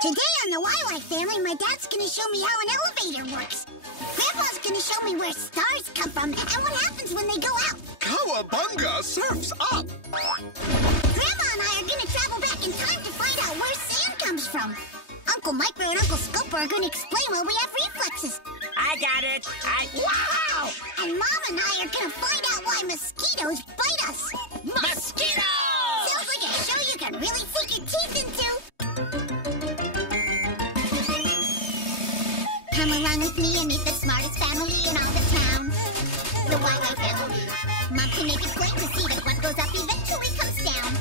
Today on the YY family, my dad's gonna show me how an elevator works. Grandpa's gonna show me where stars come from and what happens when they go out. Cowabunga, surf's up! Grandma and I are gonna travel back in time to find out where sand comes from. Uncle Micro and Uncle Scoper are gonna explain why we have reflexes. I got it. Wow! And Mom and I are gonna find out why mosquitoes bite us. Mosquitoes! Sounds like a show you can really sink your teeth into. Come along with me and meet the smartest family in all the town. The YY family. Mom can make it plain to see that what goes up eventually comes down.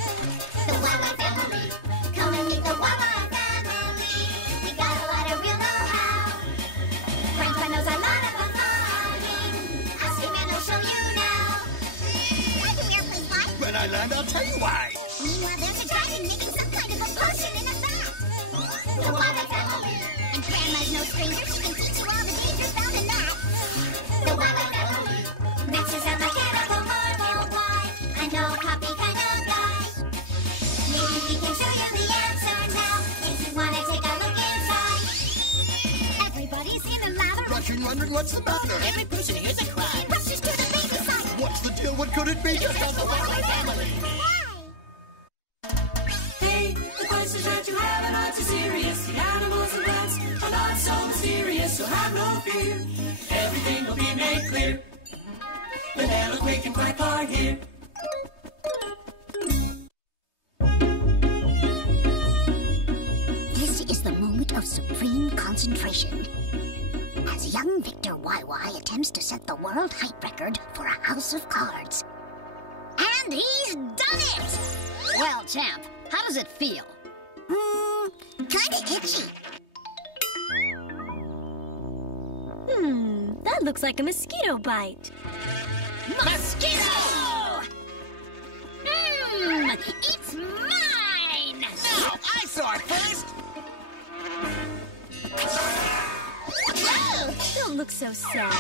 The YY family. Come and meet the YY family. We got a lot of real know-how. Grandpa knows a lot about flying. Ask him and he'll show you now. Why do airplanes fly? When I land, I'll tell you why. Meanwhile, there's a dragon making some kind of a potion in a vat. The YY family. And Grandma's no stranger. She can teach you all the dangers found in that. The YY family. Max is a mechanical marvel. Why? I know a copy kind of guy. Maybe we can show you the answer now. If you want to take a look inside. Everybody's in a lather. Rushing, wondering what's the matter. Every person hears a cry. He rushes to the baby side. What's the deal? What could it be? Just tell the YY family. Hey, the questions that you have are not too serious. The animals and plants are not so mysterious, so have no fear. Everything will be made clear. Vanilla Quick and Quack are here. This is the moment of supreme concentration. As young Victor YY attempts to set the world height record for a house of cards. And he's done it! Well, champ, how does it feel? Kinda itchy. That looks like a mosquito bite. Mosquito! It's mine! No, I saw it first. Don't look so sad.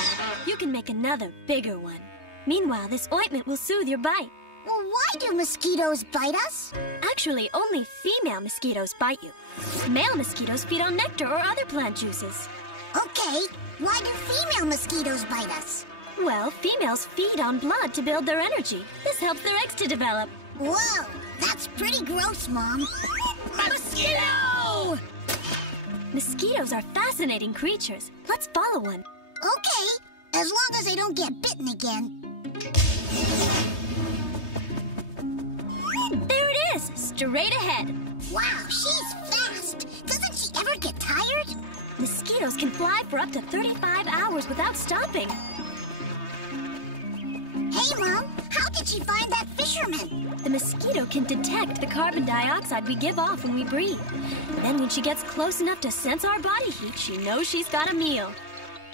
You can make another, bigger one. Meanwhile, this ointment will soothe your bite. Well, why do mosquitoes bite us? Actually, only female mosquitoes bite you. Male mosquitoes feed on nectar or other plant juices. Okay, why do female mosquitoes bite us? Well, females feed on blood to build their energy. This helps their eggs to develop. Whoa, that's pretty gross, Mom. Mosquito! Mosquitoes are fascinating creatures. Let's follow one. Okay, as long as I don't get bitten again. There it is, straight ahead. Wow, she's fast. Doesn't she ever get tired? Mosquitoes can fly for up to 35 hours without stopping. Hey, Mom, how did she find that fisherman? The mosquito can detect the carbon dioxide we give off when we breathe. Then when she gets close enough to sense our body heat, she knows she's got a meal.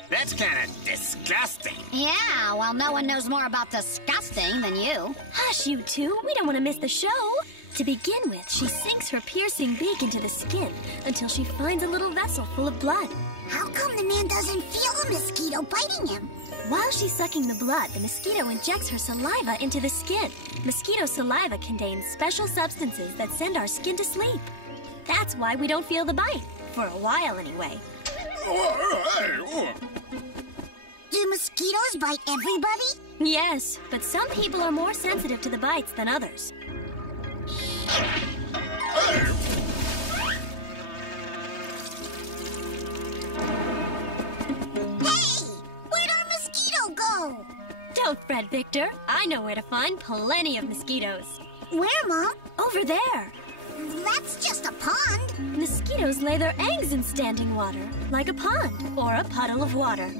That's kind of disgusting. Yeah, well, no one knows more about disgusting than you. Hush, you two. We don't want to miss the show. To begin with, she sinks her piercing beak into the skin until she finds a little vessel full of blood. How come the man doesn't feel a mosquito biting him? While she's sucking the blood, the mosquito injects her saliva into the skin. Mosquito saliva contains special substances that send our skin to sleep. That's why we don't feel the bite. For a while, anyway. Do mosquitoes bite everybody? Yes, but some people are more sensitive to the bites than others. Go! Don't fret, Victor. I know where to find plenty of mosquitoes. Where, Mom? Over there. That's just a pond. Mosquitoes lay their eggs in standing water, like a pond or a puddle of water.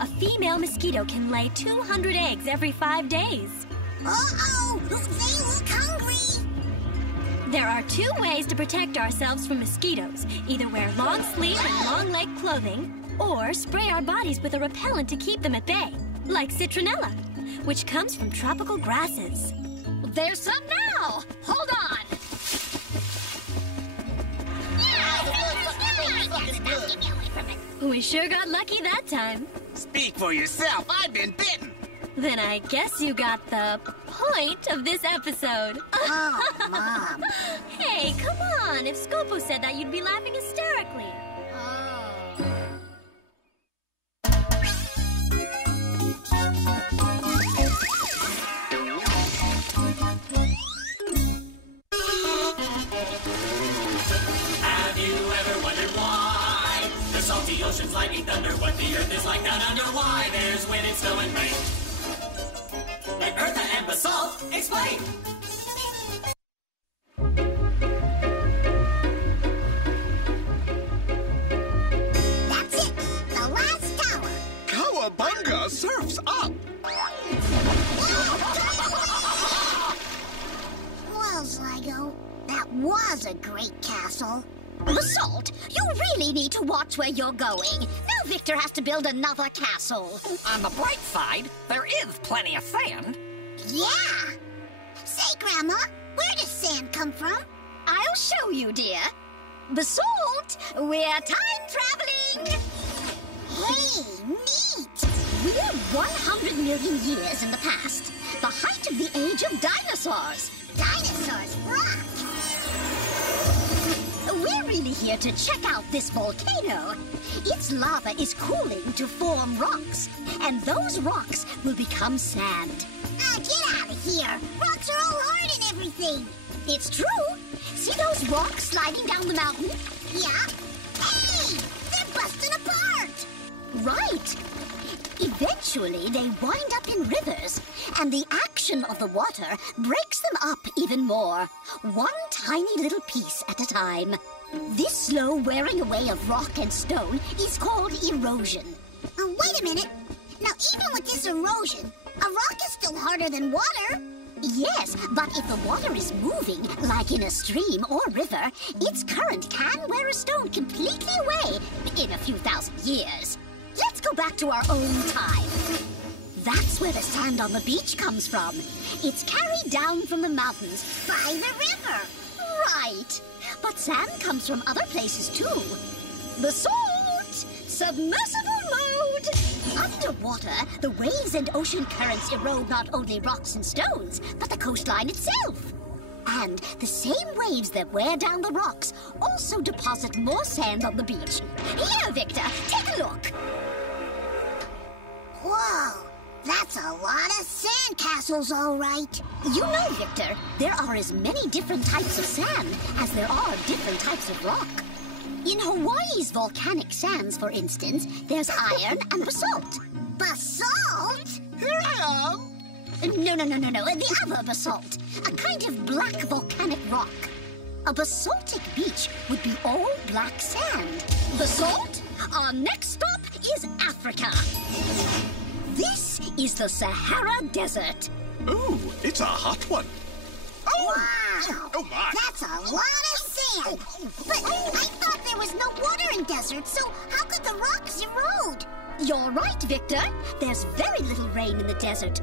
A female mosquito can lay 200 eggs every 5 days. Uh-oh! They look hungry! There are 2 ways to protect ourselves from mosquitoes. Either wear long sleeve and long leg clothing, or spray our bodies with a repellent to keep them at bay, like citronella, which comes from tropical grasses. There's some now! Hold on! We sure got lucky that time. Speak for yourself. I've been bitten. Then I guess you got the point of this episode. Oh, Mom. Hey, come on. If Scopo said that, you'd be laughing hysterically. Have you ever wondered why the salty ocean's lightning thunder, what the earth is like down under? Why there's wind and snow and rain? Let Eartha and Basalt explain. That's it. The last tower. Cowabunga surfs up! Well, Zygo, that was a great castle. Basalt, you really need to watch where you're going. Now Victor has to build another castle. On the bright side, there is plenty of sand. Yeah. Say, Grandma, where does sand come from? I'll show you, dear. Basalt, we're time traveling. Hey, neat. We're 100 million years in the past, the height of the age of dinosaurs. Dinosaurs rock. We're really here to check out this volcano. Its lava is cooling to form rocks, and those rocks will become sand. Ah, get out of here. Rocks are all hard and everything. It's true. See those rocks sliding down the mountain? Yeah. Hey, they're busting apart. Right. Eventually, they wind up in rivers, and the action of the water breaks them up even more, one tiny little piece at a time. This slow wearing away of rock and stone is called erosion. Oh, wait a minute. Now, even with this erosion, a rock is still harder than water. Yes, but if the water is moving, like in a stream or river, its current can wear a stone completely away in a few thousand years. Let's go back to our own time. That's where the sand on the beach comes from. It's carried down from the mountains By the river. Right. But sand comes from other places, too. Basalt! Submersible mode! Underwater, the waves and ocean currents erode not only rocks and stones, but the coastline itself. And the same waves that wear down the rocks also deposit more sand on the beach. Here, Victor, take a look. Whoa, that's a lot of sandcastles, all right. You know, Victor, there are as many different types of sand as there are different types of rock. In Hawaii's volcanic sands, for instance, there's iron and basalt. Basalt? Here I am! No, the other basalt. A kind of black volcanic rock. A basaltic beach would be all black sand. Basalt? Our next stop is Africa. This is the Sahara Desert. Ooh, it's a hot one. Oh! Wow! Oh, my! That's a lot of sand. But I thought there was no water in deserts, so how could the rocks erode? You're right, Victor. There's very little rain in the desert.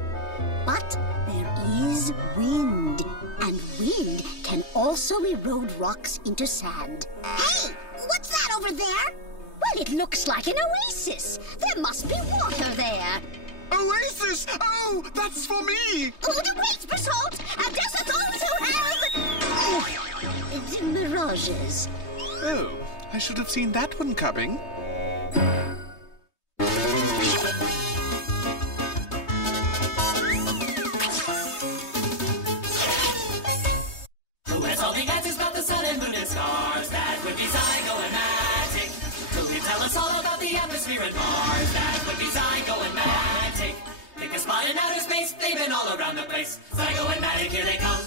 But there is wind. And wind can also erode rocks into sand. Hey, what's that over there? Well, it looks like an oasis. There must be water there. Oasis! Oh, that's for me! Oh, the wait, Basalt! A desert also has... mirages. Oh, I should have seen that one coming. Who has all the answers about the sun and moon and stars? That would be Zygo and Magic. Who can tell us all about the atmosphere and Mars? That would be Zygo and Magic. Pick a spot in outer space, they've been all around the place. Zygo and Magic, here they come.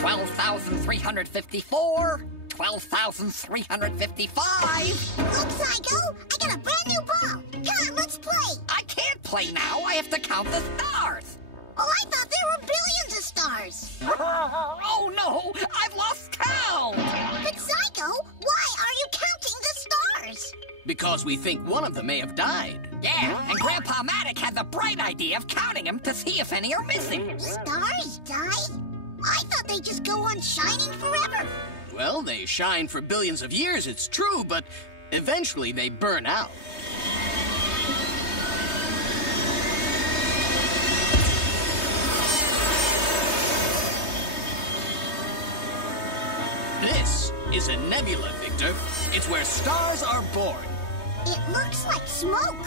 12,354, 12,355. Look, Zygo, I got a brand new ball. Come on, let's play. I can't play now. I have to count the stars. Well, I thought there were billions of stars. Oh, no. I've lost count. But Zygo, why are you counting the stars? Because we think one of them may have died. Yeah, and Grandpa Matic had the bright idea of counting them to see if any are missing. Stars die? I thought they just go on shining forever. Well, they shine for billions of years, it's true, but eventually they burn out. This is a nebula, Victor. It's where stars are born. It looks like smoke.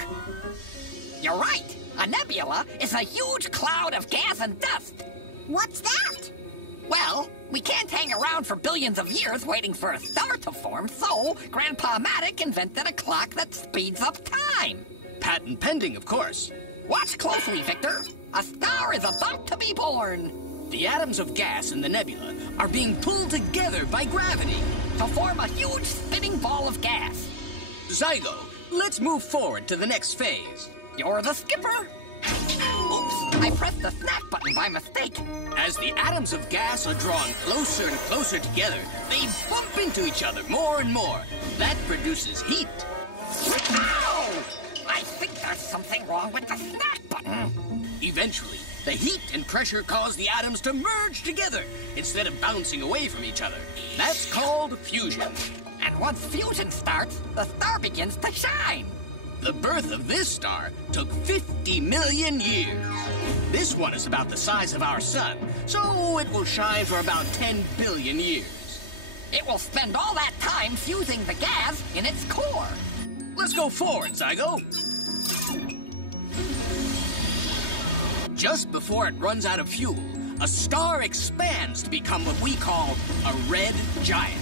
You're right. A nebula is a huge cloud of gas and dust. What's that? Well, we can't hang around for billions of years waiting for a star to form, so Grandpa Matic invented a clock that speeds up time. Patent pending, of course. Watch closely, Victor. A star is about to be born. The atoms of gas in the nebula are being pulled together by gravity To form a huge spinning ball of gas. Zygo, let's move forward to the next phase. You're the skipper. Oops, I pressed the snap button by mistake. As the atoms of gas are drawn closer and closer together, they bump into each other more and more. That produces heat. Ow! I think there's something wrong with the snap button. Eventually, the heat and pressure cause the atoms to merge together instead of bouncing away from each other. That's called fusion. And once fusion starts, the star begins to shine. The birth of this star took 50 million years. This one is about the size of our sun, so it will shine for about 10 billion years. It will spend all that time fusing the gas in its core. Let's go forward, Zygo. Just before it runs out of fuel, a star expands to become what we call a red giant.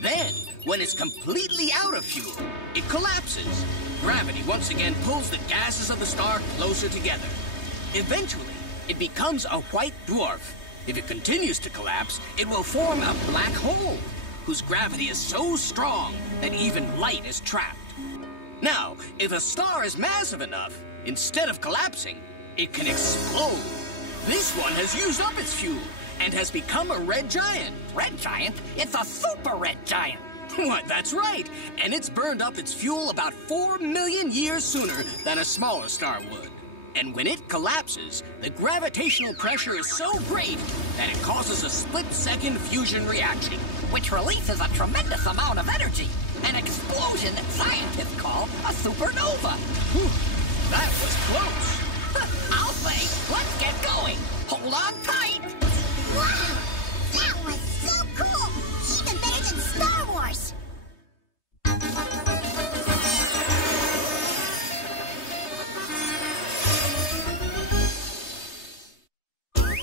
Then, when it's completely out of fuel, it collapses. Gravity once again pulls the gases of the star closer together. Eventually, it becomes a white dwarf. If it continues to collapse, it will form a black hole, whose gravity is so strong that even light is trapped. Now, if a star is massive enough, instead of collapsing, it can explode. This one has used up its fuel and has become a red giant. Red giant? It's a super red giant. What, that's right. And it's burned up its fuel about 4 million years sooner than a smaller star would. And when it collapses, the gravitational pressure is so great that it causes a split-second fusion reaction. Which releases a tremendous amount of energy. An explosion that scientists call a supernova. Whew, that was close. I'll say, let's get going. Hold on tight. Wow! That was so cool! Even better than Star Wars!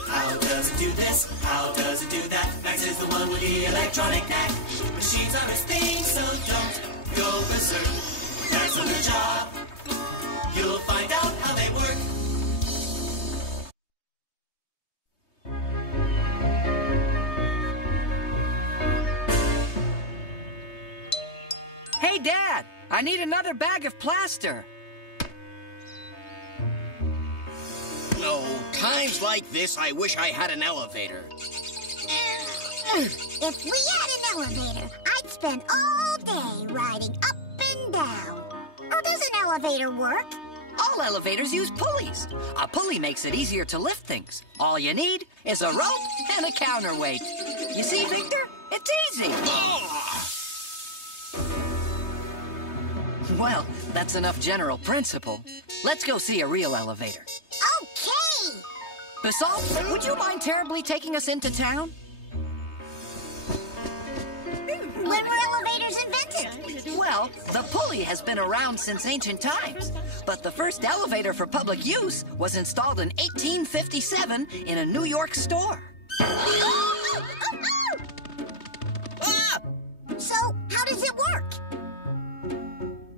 How does it do this? How does it do that? Max is the one with the electronic knack. Machines are his thing, so don't go berserk. That's on the job. You'll find out how they work. Hey, Dad, I need another bag of plaster. No, times like this, I wish I had an elevator. If we had an elevator, I'd spend all day riding up and down. How does an elevator work? All elevators use pulleys. A pulley makes it easier to lift things. All you need is a rope and a counterweight. You see, Victor? It's easy. Well, that's enough general principle. Let's go see a real elevator. Okay! Basalt, would you mind terribly taking us into town? When were elevators invented? Well, the pulley has been around since ancient times. But the first elevator for public use was installed in 1857 in a New York store. So, how does it work?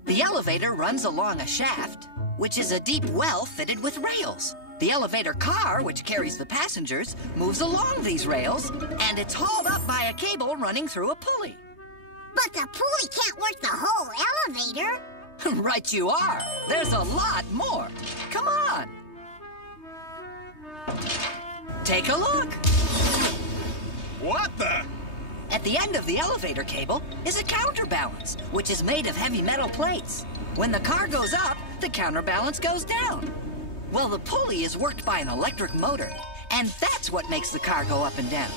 The elevator runs along a shaft, which is a deep well fitted with rails. The elevator car, which carries the passengers, moves along these rails, and it's hauled up by a cable running through a pulley. But the pulley can't work the whole elevator. Right you are. There's a lot more. Come on. Take a look. What the? At the end of the elevator cable is a counterbalance, which is made of heavy metal plates. When the car goes up, the counterbalance goes down. Well, the pulley is worked by an electric motor, and that's what makes the car go up and down.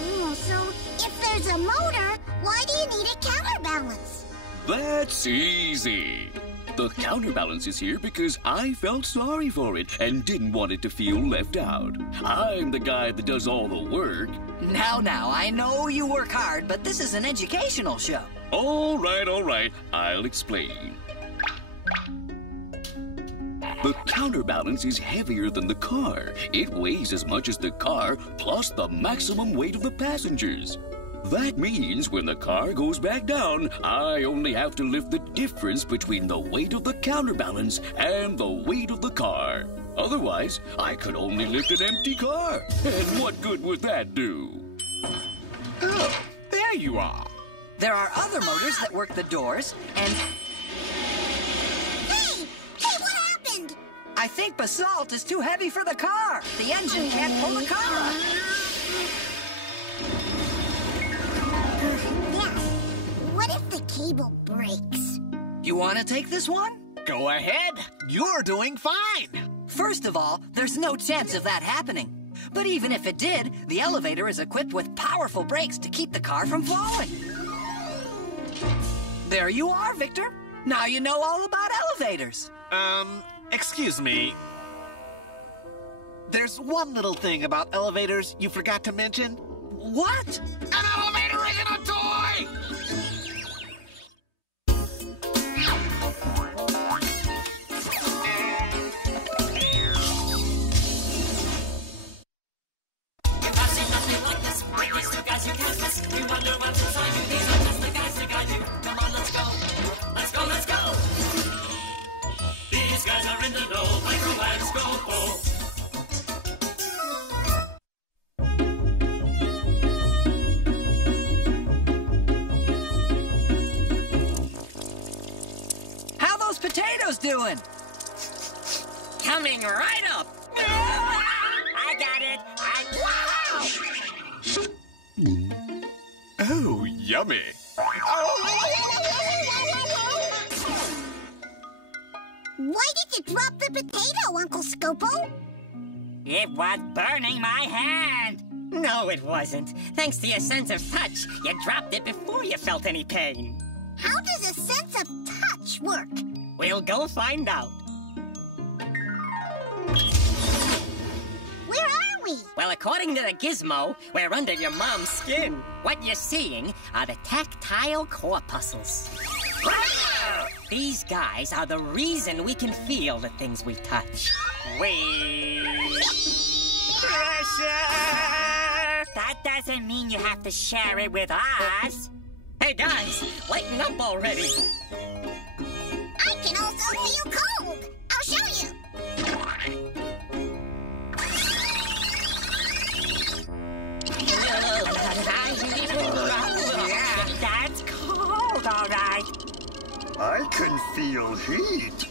Oh, so if there's a motor, why do you need a counterbalance? That's easy. The counterbalance is here because I felt sorry for it and didn't want it to feel left out. I'm the guy that does all the work. Now, I know you work hard, but this is an educational show. All right. I'll explain. The counterbalance is heavier than the car. It weighs as much as the car, plus the maximum weight of the passengers. That means when the car goes back down, I only have to lift the difference between the weight of the counterbalance and the weight of the car. Otherwise, I could only lift an empty car. And what good would that do? Oh, there you are. There are other motors that work the doors, and... Hey, what happened? I think basalt is too heavy for the car. The engine can't pull the car up. Yeah. What if the cable breaks? You want to take this one? Go ahead. You're doing fine. First of all, there's no chance of that happening. But even if it did, the elevator is equipped with powerful brakes to keep the car from falling. There you are, Victor. Now you know all about elevators. Excuse me. There's one little thing about elevators you forgot to mention. What? An elevator isn't a toy! These guys are in the know, microwave How those potatoes doing? Coming right up. I got it. Wow! Oh, yummy. Why did you drop the potato, Uncle Scopo? It was burning my hand. No, it wasn't. Thanks to your sense of touch, you dropped it before you felt any pain. How does a sense of touch work? We'll go find out. Where are we? Well, according to the gizmo, we're under your mom's skin. What you're seeing are the tactile corpuscles. These guys are the reason we can feel the things we touch. Pressure! That doesn't mean you have to share it with us. Hey, guys, lighten up already. I can also feel cold. I'll show you. That's cold, all right. I can feel heat.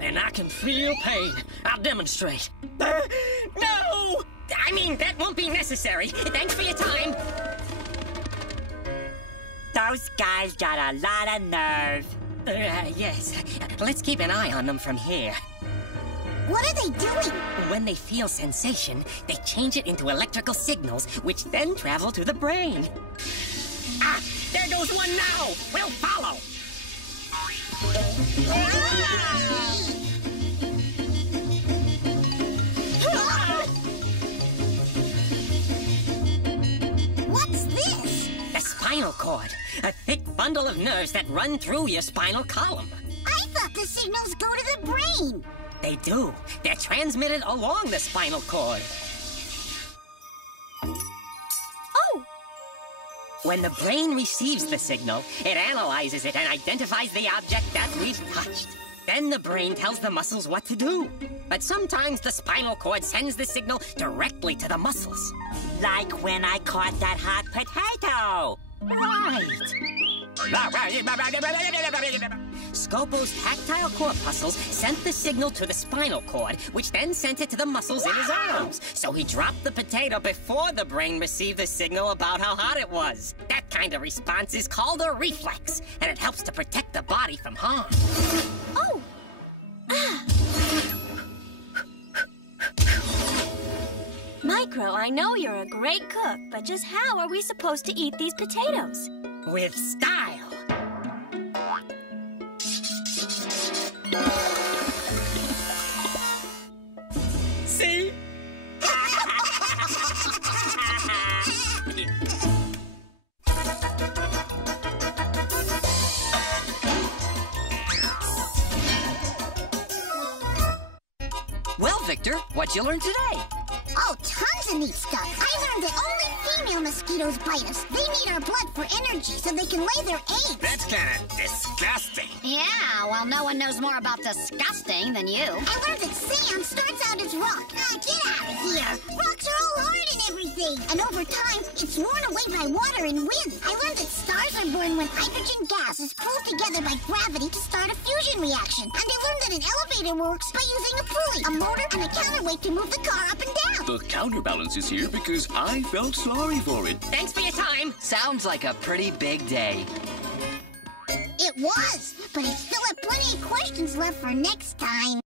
And I can feel pain. I'll demonstrate. No! I mean, that won't be necessary. Thanks for your time. Those guys got a lot of nerve. Yes. Let's keep an eye on them from here. What are they doing? When they feel sensation, they change it into electrical signals, which then travel to the brain. Ah! There goes one now! We'll follow! What's this? The spinal cord. A thick bundle of nerves that run through your spinal column. I thought the signals go to the brain. They do. They're transmitted along the spinal cord. Oh! When the brain receives the signal, it analyzes it and identifies the object that we've touched. Then the brain tells the muscles what to do. But sometimes the spinal cord sends the signal directly to the muscles. Like when I caught that hot potato. Right. Scopo's tactile corpuscles sent the signal to the spinal cord, which then sent it to the muscles in his arms. So he dropped the potato before the brain received the signal about how hot it was. That kind of response is called a reflex, and it helps to protect the body from harm. Oh! Micro, I know you're a great cook, but just how are we supposed to eat these potatoes? with style. See? Well, Victor, what'd you learn today? Oh, tons of neat stuff. I learned that only female mosquitoes bite us. They need our blood for energy so they can lay their eggs. That's kind of disgusting. Yeah, well, no one knows more about disgusting than you. I learned that sand starts out as rock. Get out of here. Rocks are all hard and everything. And over time, it's worn away by water and wind. I learned that stars are born when hydrogen gas is pulled together by gravity to start a fusion reaction. And I learned that an elevator works by using a pulley, a motor, and a counterweight to move the car up and down. The counterbalance is here because I felt sorry for it. Thanks for your time. Sounds like a pretty big day. It was, but I still have plenty of questions left for next time.